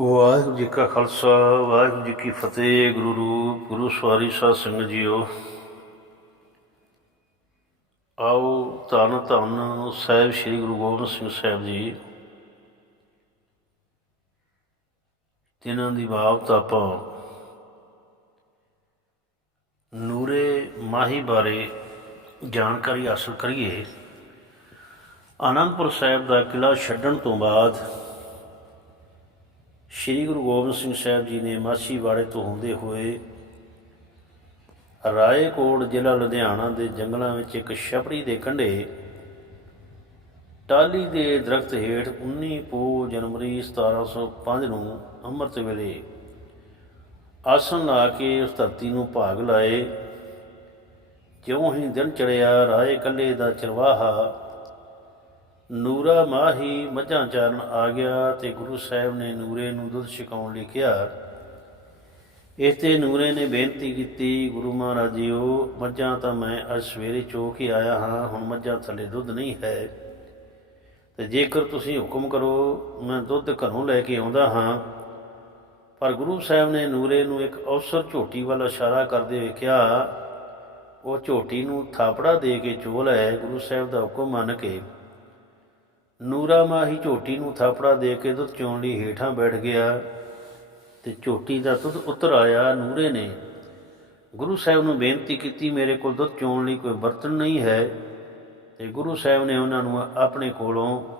ਵਾਹਿਗੁਰੂ ਜੀ ਕਾ ਖਾਲਸਾ, ਵਾਹਿਗੁਰੂ ਜੀ ਕੀ ਫਤਿਹ, ਗੁਰੂ ਰੂਪ, ਗੁਰੂ ਸਵਾਰੀ ਸਾਧ ਸੰਗਤ ਜੀਓ। ਆਓ ਧੰਨ ਧੰਨ ਸਾਹਿਬ ਸ੍ਰੀ ਗੁਰੂ ਗੋਬਿੰਦ ਸਿੰਘ ਸਾਹਿਬ ਜੀ। ਜਿਨ੍ਹਾਂ ਦੀ ਬਾਬਤ ਆਪਾਂ ਨੂਰੇ ਮਾਹੀ ਬਾਰੇ ਜਾਣਕਾਰੀ ਹਾਸਲ ਕਰੀਏ। ਆਨੰਦਪੁਰ ਸਾਹਿਬ ਦਾ ਕਿਲ੍ਹਾ ਛੱਡਣ ਤੋਂ ਬਾਅਦ ਸ਼੍ਰੀ ਗੁਰੂ ਗੋਬਿੰਦ ਸਿੰਘ ਸਾਹਿਬ ਜੀ ਨੇ ਮਾਛੀਵਾੜੇ ਤੋਂ ਹੁੰਦੇ ਹੋਏ ਰਾਏਕੋਟ ਜ਼ਿਲ੍ਹਾ ਲੁਧਿਆਣਾ ਦੇ ਜੰਗਲਾਂ ਵਿੱਚ ਇੱਕ ਛਪੜੀ ਦੇ ਕੰਢੇ ਟਾਲੀ ਦੇ ਦਰਖਤ ਹੇਠ 19 ਪੋ ਜਨਵਰੀ 1705 ਨੂੰ ਅੰਮ੍ਰਿਤ ਵੇਲੇ ਆਸਨ ਲਾ ਕੇ ਉਸ ਧਰਤੀ ਨੂੰ ਭਾਗ ਲਾਏ। ਜਿਉਂ ਹੀ ਦਿਨ ਚੜਿਆ ਰਾਏ ਕੱਲੇ ਦਾ ਚਰਵਾਹਾ ਨੂਰਾ ਮਾਹੀ ਮੱਝਾਂ ਚਾਰਨ ਆ ਗਿਆ ਤੇ ਗੁਰੂ ਸਾਹਿਬ ਨੇ ਨੂਰੇ ਨੂੰ ਦੁੱਧ ਛਕਾਉਣ ਲਈ ਕਿਹਾ ਇਸ ਤੇ ਨੂਰੇ ਨੇ ਬੇਨਤੀ ਕੀਤੀ, ਗੁਰੂ ਮਹਾਰਾਜ ਜੀਓ ਮੱਝਾਂ ਤਾਂ ਮੈਂ ਅੱਜ ਸਵੇਰੇ ਚੋ ਕੇ ਆਇਆ ਹਾਂ, ਹੁਣ ਮੱਝਾਂ ਥੱਲੇ ਦੁੱਧ ਨਹੀਂ ਹੈ। ਤੇ ਜੇਕਰ ਤੁਸੀਂ ਹੁਕਮ ਕਰੋ, ਮੈਂ ਦੁੱਧ ਘਰੋਂ ਲੈ ਕੇ ਆਉਂਦਾ ਹਾਂ। ਪਰ ਗੁਰੂ ਸਾਹਿਬ ਨੇ ਨੂਰੇ ਨੂੰ ਇੱਕ ਅਵਸਰ ਝੋਟੀ ਵੱਲ ਇਸ਼ਾਰਾ ਕਰਦੇ ਹੋਏ ਕਿਹਾ, ਉਹ ਝੋਟੀ ਨੂੰ ਥਾਪੜਾ ਦੇ ਕੇ ਚੋ ਲੈ ਗੁਰੂ ਸਾਹਿਬ ਦਾ ਹੁਕਮ ਮੰਨ ਕੇ ਨੂਰਾ ਮਾਹੀ ਝੋਟੀ ਨੂੰ ਥਾਪੜਾ ਦੇ ਕੇ ਦੁੱਧ ਚੋਣ ਲਈ ਹੇਠਾਂ ਬੈਠ ਗਿਆ ਤੇ ਝੋਟੀ ਦਾ ਦੁੱਧ ਉਤਰ ਆਇਆ, ਨੂਰੇ ਨੇ। ਗੁਰੂ ਸਾਹਿਬ ਨੂੰ ਬੇਨਤੀ ਕੀਤੀ, ਮੇਰੇ ਕੋਲ ਦੁੱਧ ਚੋਣ ਲਈ ਕੋਈ ਬਰਤਨ ਨਹੀਂ ਹੈ। ਤੇ ਗੁਰੂ ਸਾਹਿਬ ਨੇ ਉਹਨਾਂ ਨੂੰ ਆਪਣੇ ਕੋਲੋਂ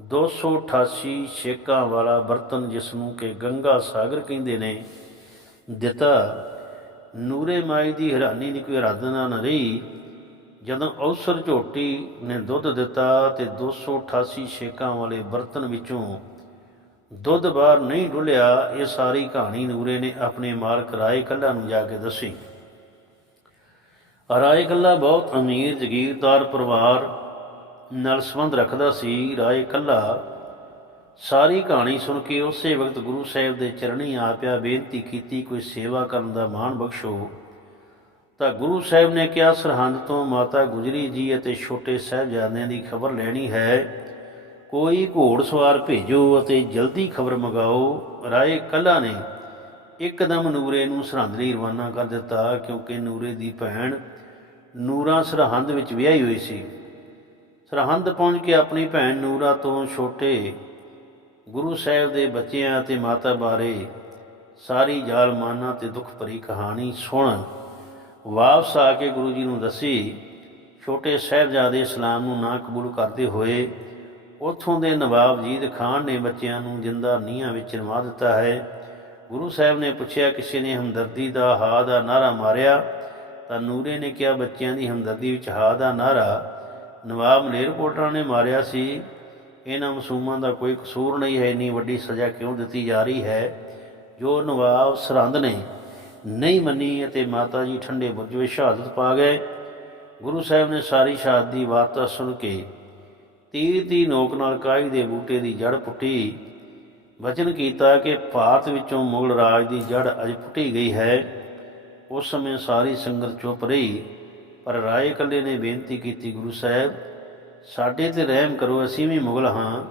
288 ਛੇਕਾਂ ਵਾਲਾ ਬਰਤਨ, ਜਿਸ ਨੂੰ ਕਿ ਗੰਗਾ ਸਾਗਰ ਕਹਿੰਦੇ ਨੇ, ਦਿੱਤਾ। ਨੂਰੇ ਮਾਈ ਦੀ ਹੈਰਾਨੀ ਦੀ ਕੋਈ ਹੱਦ ਨਾ ਰਹੀ। ਜਦੋਂ ਔਸਰ ਝੋਟੀ ਨੇ ਦੁੱਧ ਦਿੱਤਾ ਤੇ 288 ਛੇਕਾਂ ਵਾਲੇ ਬਰਤਨ ਵਿੱਚੋਂ ਦੁੱਧ ਬਾਹਰ ਨਹੀਂ ਡੁੱਲਿਆ, ਇਹ ਸਾਰੀ ਕਹਾਣੀ ਨੂਰੇ ਨੇ ਆਪਣੇ ਮਾਲਕ ਰਾਏ ਕੱਲਾ ਨੂੰ ਜਾ ਕੇ ਦੱਸੀ। ਰਾਏ ਕੱਲਾ ਬਹੁਤ ਅਮੀਰ, ਜ਼ਗੀਰਦਾਰ ਪਰਿਵਾਰ ਨਾਲ ਸੰਬੰਧ ਰੱਖਦਾ ਸੀ। ਰਾਏ ਕੱਲਾ ਸਾਰੀ ਕਹਾਣੀ ਸੁਣ ਕੇ ਉਸੇ ਵਕਤ ਗੁਰੂ ਸਾਹਿਬ ਦੇ ਚਰਣੀ ਆ ਪਿਆ, ਬੇਨਤੀ ਕੀਤੀ, ਕੋਈ ਸੇਵਾ ਕਰਨ ਦਾ ਮਾਣ ਬਖਸ਼ੋ। ਤਾਂ ਗੁਰੂ ਸਾਹਿਬ ਨੇ ਕਿਹਾ, ਸਰਹੰਦ ਤੋਂ ਮਾਤਾ ਗੁਜਰੀ ਜੀ ਅਤੇ ਛੋਟੇ ਸਾਹਿਬਜ਼ਾਦਿਆਂ ਦੀ ਖਬਰ ਲੈਣੀ ਹੈ। ਕੋਈ ਘੋੜਸਵਾਰ ਭੇਜੋ ਅਤੇ ਜਲਦੀ ਖਬਰ ਮੰਗਾਓ। ਰਾਏ ਕੱਲਾ ਨੇ ਇੱਕਦਮ ਨੂਰੇ ਨੂੰ ਸਰਹੰਦ ਲਈ ਰਵਾਨਾ ਕਰ ਦਿੱਤਾ, ਕਿਉਂਕਿ ਨੂਰੇ ਦੀ ਭੈਣ ਨੂਰਾ ਸਰਹੰਦ ਵਿੱਚ ਵਿਆਹੀ ਹੋਈ ਸੀ। ਸਰਹੰਦ ਪਹੁੰਚ ਕੇ ਆਪਣੀ ਭੈਣ ਨੂਰਾ ਤੋਂ ਛੋਟੇ ਗੁਰੂ ਸਾਹਿਬ ਦੇ ਬੱਚਿਆਂ ਅਤੇ ਮਾਤਾ ਬਾਰੇ ਸਾਰੀ ਜਾਲਮਾਨਾ ਤੇ ਦੁੱਖ ਭਰੀ ਕਹਾਣੀ ਸੁਣ। ਵਾਪਸ ਆ ਕੇ ਗੁਰੂ ਜੀ ਨੂੰ ਦੱਸੀ, ਛੋਟੇ ਸਾਹਿਬਜ਼ਾਦੇ ਇਸਲਾਮ ਨੂੰ ਨਾ ਕਬੂਲ ਕਰਦੇ ਹੋਏ ਉਥੋਂ ਦੇ ਨਵਾਬ ਜੀਦ ਖਾਨ ਨੇ ਬੱਚਿਆਂ ਨੂੰ ਜਿੰਦਾ ਨੀਹਾਂ ਵਿੱਚ ਨਵਾ ਦਿੱਤਾ ਹੈ। ਗੁਰੂ ਸਾਹਿਬ ਨੇ ਪੁੱਛਿਆ, ਕਿਸੇ ਨੇ ਹਮਦਰਦੀ ਦਾ ਹਾ ਦਾ ਨਾਰਾ ਮਾਰਿਆ? ਤਾਂ ਨੂਰੇ ਨੇ ਕਿਹਾ, ਬੱਚਿਆਂ ਦੀ ਹਮਦਰਦੀ ਵਿੱਚ ਹਾ ਦਾ ਨਾਰਾ ਨਵਾਬ ਮਲੇਰਕੋਟਰਾ ਨੇ ਮਾਰਿਆ ਸੀ। ਇਹਨਾਂ ਮਸੂਮਾਂ ਦਾ ਕੋਈ ਕਸੂਰ ਨਹੀਂ ਹੈ, ਇੰਨੀ ਵੱਡੀ ਸਜ਼ਾ ਕਿਉਂ ਦਿੱਤੀ ਜਾ ਰਹੀ ਹੈ? ਜੋ ਨਵਾਬ ਸਰਹੰਦ ਨੇ ਨਹੀਂ ਮੰਨੀ ਅਤੇ ਮਾਤਾ ਜੀ ਠੰਡੇ ਬੁਰਜ ਵਿੱਚ ਸ਼ਹਾਦਤ ਪਾ ਗਏ। ਗੁਰੂ ਸਾਹਿਬ ਨੇ ਸਾਰੀ ਸ਼ਹਾਦਤ ਦੀ ਵਾਰਤਾ ਸੁਣ ਕੇ ਤੀਰ ਦੀ ਨੋਕ ਨਾਲ ਕਾਈ ਦੇ ਬੂਟੇ ਦੀ ਜੜ ਪੁੱਟੀ। ਵਚਨ ਕੀਤਾ ਕਿ ਭਾਰਤ ਵਿੱਚੋਂ ਮੁਗਲ ਰਾਜ ਦੀ ਜੜ ਅਜ ਪੁੱਟੀ ਗਈ ਹੈ। ਉਸ ਸਮੇਂ ਸਾਰੀ ਸੰਗਤ ਚੁੱਪ ਰਹੀ, ਪਰ ਰਾਏ ਕੱਲੇ ਨੇ ਬੇਨਤੀ ਕੀਤੀ, ਗੁਰੂ ਸਾਹਿਬ, ਸਾਡੇ ਤੇ ਰਹਿਮ ਕਰੋ, ਅਸੀਂ ਵੀ ਮੁਗਲ ਹਾਂ।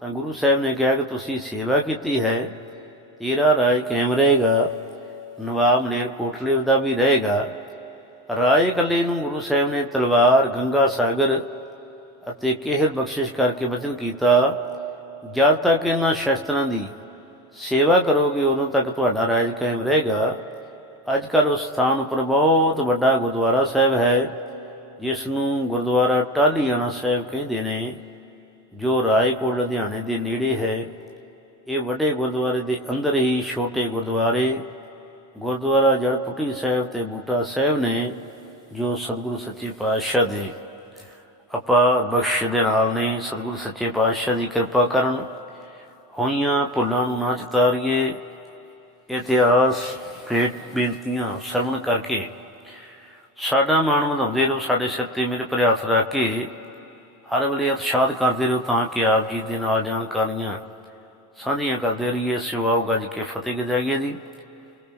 ਤਾਂ ਗੁਰੂ ਸਾਹਿਬ ਨੇ ਕਿਹਾ ਕਿ ਤੁਸੀਂ ਸੇਵਾ ਕੀਤੀ ਹੈ, ਤੇਰਾ ਰਾਜ ਕਾਇਮ ਰਹੇਗਾ। ਨਵਾਬ ਨੇਰ ਕੋਟਲੇ ਦਾ ਵੀ ਰਹੇਗਾ। ਰਾਏ ਕੱਲੇ ਨੂੰ ਗੁਰੂ ਸਾਹਿਬ ਨੇ ਤਲਵਾਰ, ਗੰਗਾ ਸਾਗਰ ਅਤੇ ਕੇਹਰ ਬਖਸ਼ਿਸ਼ ਕਰਕੇ ਬਚਨ ਕੀਤਾ, ਜਦ ਤੱਕ ਇਹਨਾਂ ਸ਼ਸਤਰਾਂ ਦੀ ਸੇਵਾ ਕਰੋਗੇ ਉਦੋਂ ਤੱਕ ਤੁਹਾਡਾ ਰਾਜ ਕਾਇਮ ਰਹੇਗਾ। ਅੱਜ ਕੱਲ੍ਹ ਉਸ ਸਥਾਨ ਉੱਪਰ ਬਹੁਤ ਵੱਡਾ ਗੁਰਦੁਆਰਾ ਸਾਹਿਬ ਹੈ ਜਿਸ ਨੂੰ ਗੁਰਦੁਆਰਾ ਟਾਹਲੀਆਣਾ ਸਾਹਿਬ ਕਹਿੰਦੇ ਨੇ, ਜੋ ਰਾਏਕੋਟ ਲੁਧਿਆਣੇ ਦੇ ਨੇੜੇ ਹੈ। ਇਹ ਵੱਡੇ ਗੁਰਦੁਆਰੇ ਦੇ ਅੰਦਰ ਹੀ ਛੋਟੇ ਗੁਰਦੁਆਰੇ ਗੁਰਦੁਆਰਾ ਜੜਪੁੱਟੀ ਸਾਹਿਬ ਤੇ ਬੂਟਾ ਸਾਹਿਬ ਨੇ ਜੋ ਸਤਿਗੁਰੂ ਸੱਚੇ ਪਾਤਸ਼ਾਹ ਦੇ ਅਪਾਰ ਬਖਸ਼ ਦੇ ਨਾਲ ਨੇ, ਸਤਿਗੁਰੂ ਸੱਚੇ ਪਾਤਸ਼ਾਹ ਦੀ ਕਿਰਪਾ ਕਰਨ ਹੋਈਆਂ ਭੁੱਲਾਂ ਨੂੰ ਨਾ ਚਿਤਾਰੀਏ, ਇਤਿਹਾਸ, ਭੇਟ ਬੇਨਤੀਆਂ ਸਰਵਣ ਕਰਕੇ ਸਾਡਾ ਮਾਣ ਵਧਾਉਂਦੇ ਰਹੋ, ਸਾਡੇ ਸਿਰ ਤੇ ਮੇਰੇ ਪਰ ਰੱਖ ਕੇ ਹਰ ਵੇਲੇ ਉਤਸ਼ਾਹ ਕਰਦੇ ਰਹੋ ਤਾਂ ਕਿ ਆਪ ਜੀ ਦੇ ਨਾਲ ਜਾਣਕਾਰੀਆਂ ਸਾਂਝੀਆਂ ਕਰਦੇ ਰਹੀਏ ਸਿਵਾਓ ਗੱਜ ਕੇ ਫਤਿਹ ਗਜਾਈਏ ਜੀ।